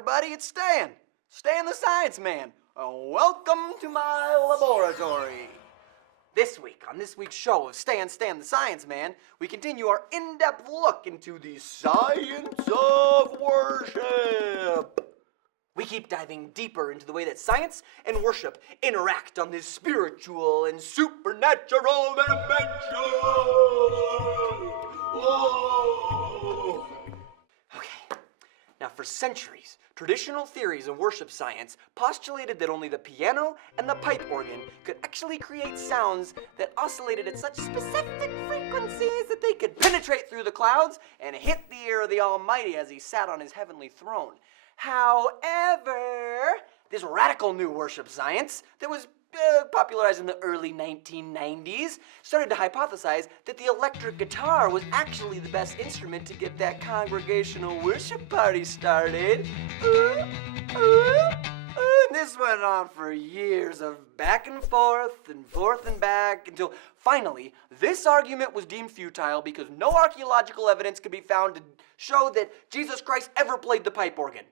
everybody, it's Stan. Stan the Science Man. Welcome to my laboratory. This week, on this week's show of Stan the Science Man, we continue our in-depth look into the science of worship. We keep diving deeper into the way that science and worship interact on this spiritual and supernatural dimension. Whoa. Okay, now for centuries, traditional theories of worship science postulated that only the piano and the pipe organ could actually create sounds that oscillated at such specific frequencies that they could penetrate through the clouds and hit the ear of the Almighty as he sat on his heavenly throne. However, this radical new worship science that was popularized in the early 1990s started to hypothesize that the electric guitar was actually the best instrument to get that congregational worship party started. And this went on for years of back and forth and back until finally this argument was deemed futile because no archaeological evidence could be found to show that Jesus Christ ever played the pipe organ.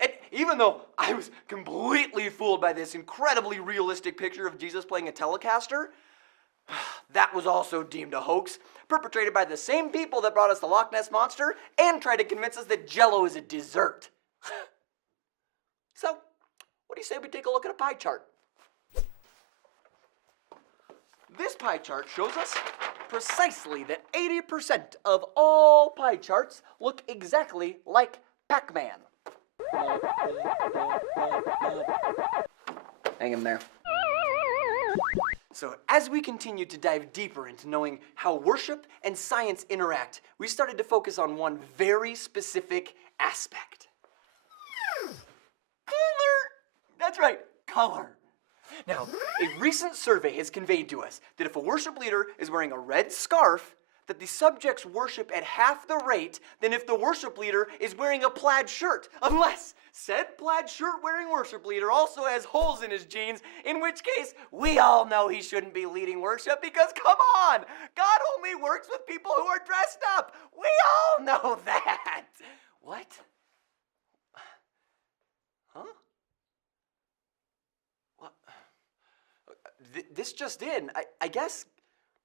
And even though I was completely fooled by this incredibly realistic picture of Jesus playing a Telecaster, that was also deemed a hoax, perpetrated by the same people that brought us the Loch Ness Monster and tried to convince us that Jell-O is a dessert. So, what do you say we take a look at a pie chart? This pie chart shows us precisely that 80% of all pie charts look exactly like Pac-Man. Hang him there. So as we continued to dive deeper into knowing how worship and science interact, we started to focus on one very specific aspect. Color! That's right, color. Now, a recent survey has conveyed to us that if a worship leader is wearing a red scarf, that the subjects worship at half the rate than if the worship leader is wearing a plaid shirt, unless said plaid shirt wearing worship leader also has holes in his jeans, in which case we all know he shouldn't be leading worship because, come on, God only works with people who are dressed up. We all know that. What? Huh? What? This just in. I guess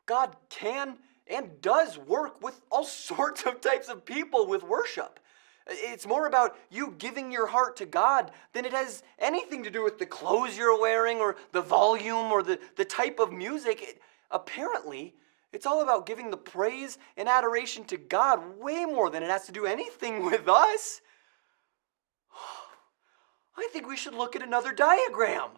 God can and does work with all sorts of types of people with worship. It's more about you giving your heart to God than it has anything to do with the clothes you're wearing or the volume or the type of music. Apparently, it's all about giving the praise and adoration to God way more than it has to do anything with us. I think we should look at another diagram.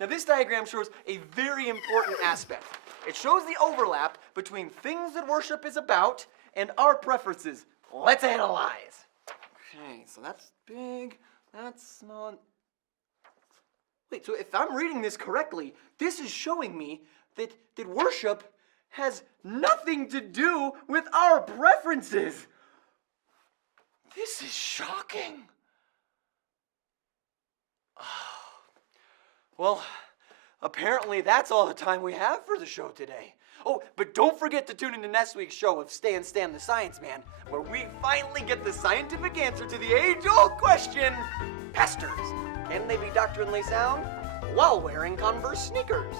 Now, this diagram shows a very important aspect. It shows the overlap between things that worship is about and our preferences. Let's analyze. Okay, so that's big, that's small. Wait, so if I'm reading this correctly, this is showing me that worship has nothing to do with our preferences. This is shocking. Well, apparently that's all the time we have for the show today. Oh, but don't forget to tune into next week's show of Stan the Science Man, where we finally get the scientific answer to the age-old question, pastors, can they be doctrinally sound while wearing Converse sneakers?